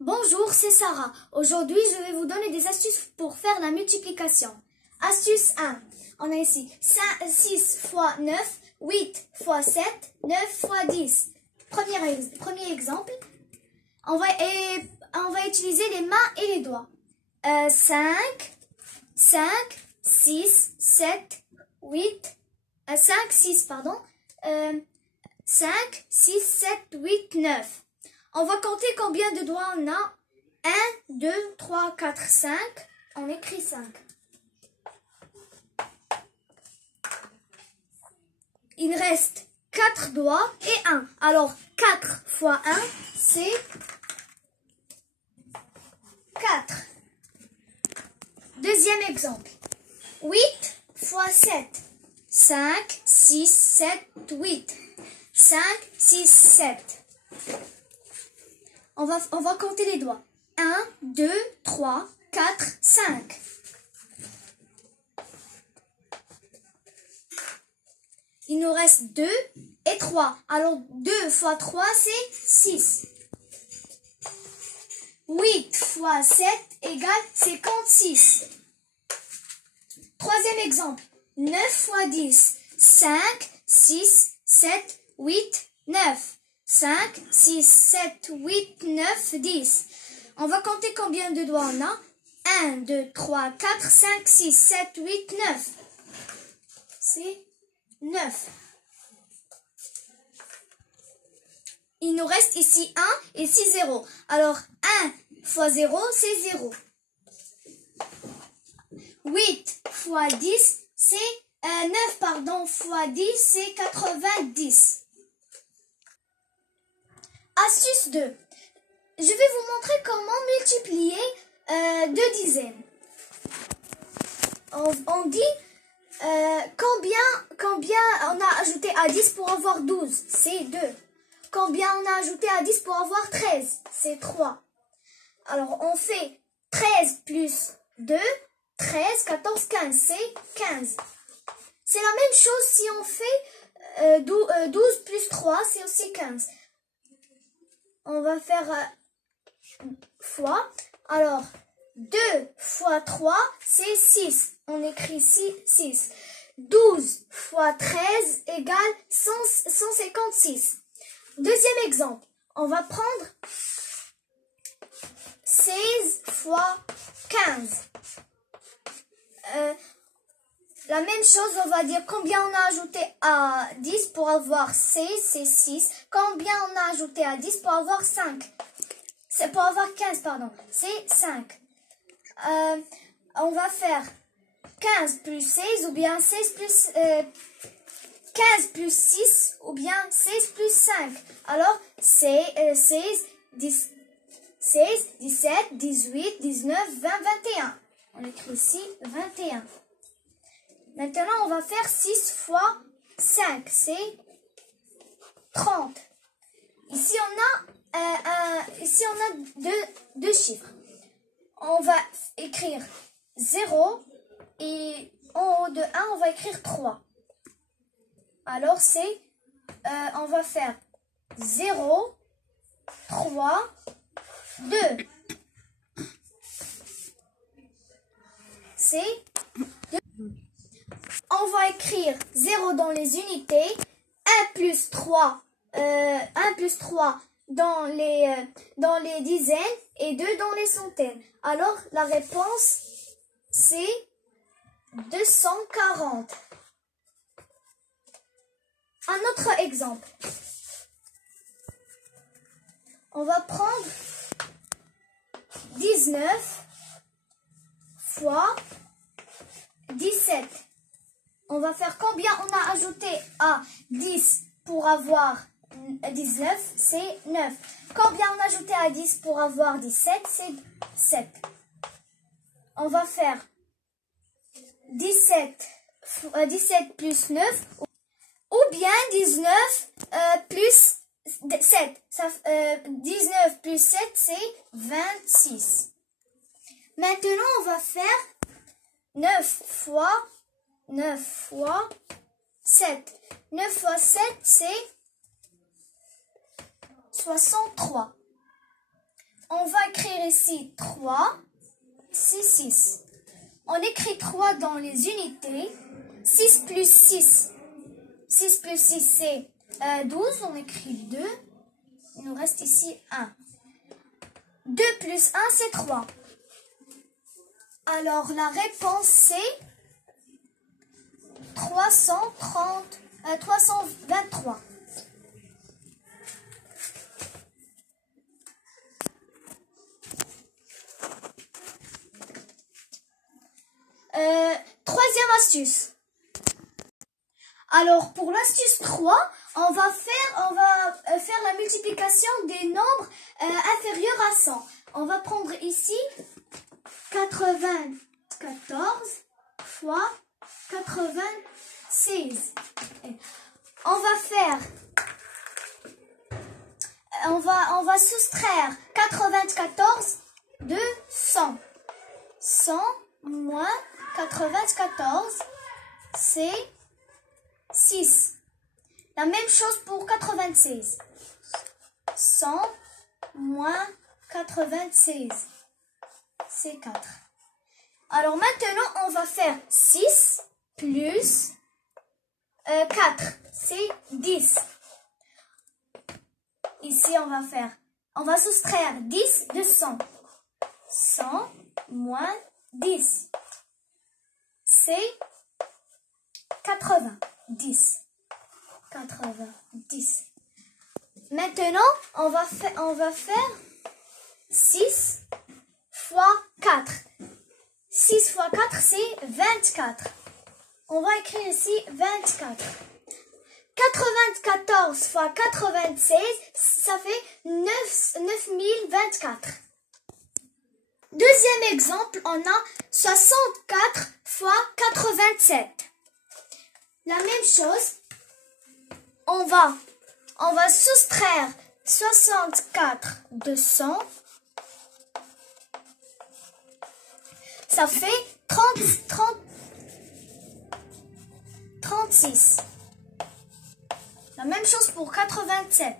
Bonjour, c'est Sarah. Aujourd'hui, je vais vous donner des astuces pour faire la multiplication. Astuce 1. On a ici 6 fois 9, 8 fois 7, 9 fois 10. Premier exemple. On va utiliser les mains et les doigts. 5, 6, 7, 8, 5, 6, pardon. 5, 6, 7, 8, 9. On va compter combien de doigts on a. 1, 2, 3, 4, 5. On écrit 5. Il reste 4 doigts et 1. Alors, 4 fois 1, c'est 4. Deuxième exemple. 8 fois 7. 5, 6, 7, 8. 5, 6, 7. On va compter les doigts. 1, 2, 3, 4, 5. Il nous reste 2 et 3. Alors 2 fois 3, c'est 6. 8 fois 7 égale 56. Troisième exemple. 9 fois 10. 5, 6, 7, 8, 9. 5, 6, 7, 8, 9, 10. On va compter combien de doigts on a. 1, 2, 3, 4, 5, 6, 7, 8, 9. C'est 9. Il nous reste ici 1 et ici 0. Alors 1 fois 0, c'est 0. 8 fois 10, c'est 9 fois 10, c'est 90. Astuce 2. Je vais vous montrer comment multiplier 2 dizaines. On dit combien on a ajouté à 10 pour avoir 12. C'est 2. Combien on a ajouté à 10 pour avoir 13. C'est 3. Alors on fait 13 plus 2. 13, 14, 15. C'est 15. C'est la même chose si on fait 12 plus 3. C'est aussi 15. On va faire fois. Alors, 2 fois 3, c'est 6. On écrit ici 6. 12 fois 13 égale 156. Deuxième exemple. On va prendre 16 fois 15. La même chose, on va dire combien on a ajouté à 10 pour avoir 16, c'est 6. Combien on a ajouté à 10 pour avoir 5? C'est pour avoir 15, pardon. C'est 5. On va faire 15 plus 16 ou bien 16 plus 15 plus 6 ou bien 16 plus 5. Alors, c'est 16, 17, 18, 19, 20, 21. On écrit ici 21. Maintenant, on va faire 6 fois 5. C'est 30. Ici, on a deux chiffres. On va écrire 0 et en haut de 1, on va écrire 3. Alors, on va faire 0, 3, 2. C'est 2. On va écrire 0 dans les unités, 1 plus 3 dans les dizaines et 2 dans les centaines. Alors, la réponse, c'est 240. Un autre exemple. On va prendre 19 fois 17. On va faire combien on a ajouté à 10 pour avoir 19, c'est 9. Combien on a ajouté à 10 pour avoir 17, c'est 7. On va faire 17 plus 9 ou bien 19 plus 7. 19 plus 7, c'est 26. Maintenant, on va faire 9 fois 7. 9 fois 7, c'est 63. on va écrire ici 3, c'est 6. On écrit 3 dans les unités. 6 plus 6. 6 plus 6, c'est 12. On écrit 2. Il nous reste ici 1. 2 plus 1, c'est 3. Alors, la réponse, c'est 323. Troisième astuce. Alors, pour l'astuce 3, on va faire la multiplication des nombres inférieurs à 100. On va prendre ici 94 fois 96. On va soustraire 94 de 100. 100 moins 94, c'est 6. La même chose pour 96. 100 moins 96, c'est 4. Alors maintenant, on va faire 6 plus 4, c'est 10. Ici, on va soustraire 10 de 100. 100 moins 10, c'est 90. 90. Maintenant, on va faire 6 fois 4. 6 fois 4, c'est 24. On va écrire ici 24. 94 fois 96, ça fait 9024. Deuxième exemple, on a 64 fois 87. La même chose, on va soustraire 64 de 100. Ça fait 36. La même chose pour 87.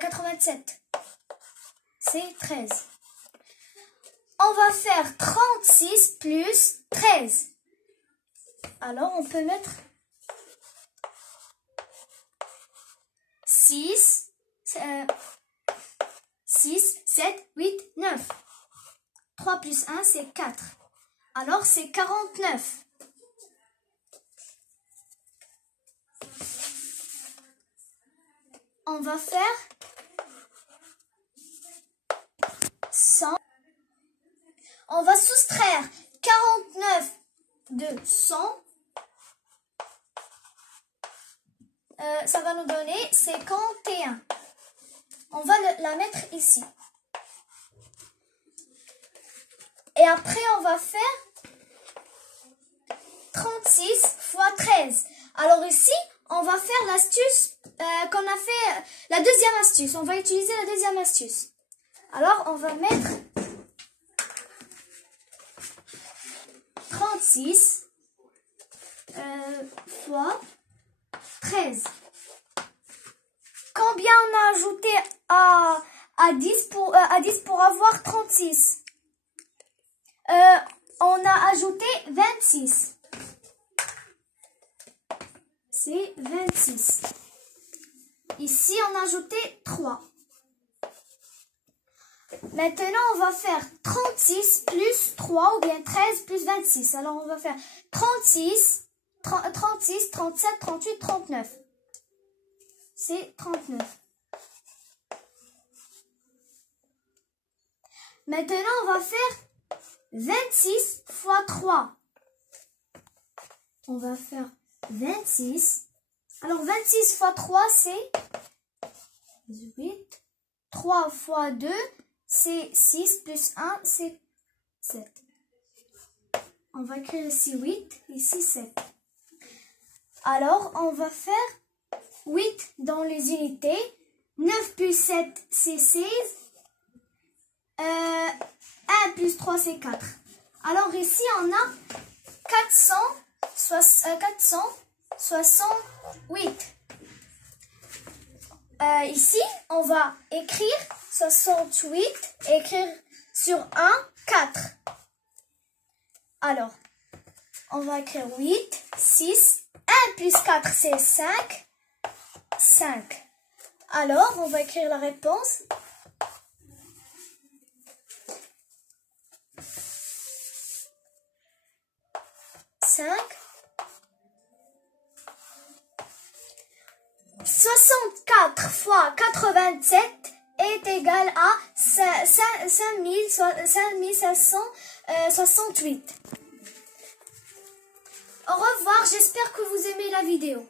87. C'est 13. On va faire 36 plus 13. Alors, on peut mettre 6, 7, 8, 9. 3 plus 1, c'est 4. Alors, c'est 49. On va faire 100. On va soustraire 49 de 100. Ça va nous donner 51. On va la mettre ici. Et après, on va faire 36 fois 13. Alors ici, on va faire l'astuce qu'on a fait, la deuxième astuce. On va utiliser la deuxième astuce. Alors, on va mettre 36 fois 13. Combien on a ajouté à 10 pour avoir 36? On a ajouté 26. C'est 26. Ici, on a ajouté 3. Maintenant, on va faire 36 plus 3 ou bien 13 plus 26. Alors, on va faire 36, 37, 38, 39. C'est 39. Maintenant, on va faire 26 fois 3. On va faire 26. Alors, 26 fois 3, c'est 8. 3 fois 2, c'est 6 plus 1, c'est 7. On va écrire ici 8, ici 7. Alors, on va faire 8 dans les unités. 9 plus 7, c'est 16. 1 plus 3, c'est 4. Alors, ici, on a 468. Ici, on va écrire 68 et écrire sur 1, 4. Alors, on va écrire 8, 6, 1 plus 4, c'est 5, 5. Alors, on va écrire la réponse. Cinq. 64 fois 87 est égal à 5568. Au revoir, j'espère que vous aimez la vidéo.